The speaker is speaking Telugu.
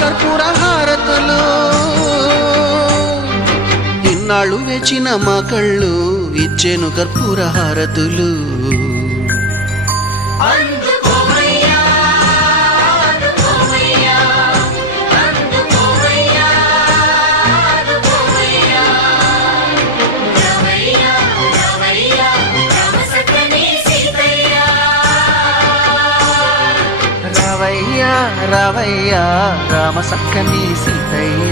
కర్పూర హారతులు ఇన్నాళ్ళు వేచిన మా కళ్ళు ఇచ్చేను కర్పూర హారతులు రవయ్యా రవయ్యా రామ సక్కని సీతయ్య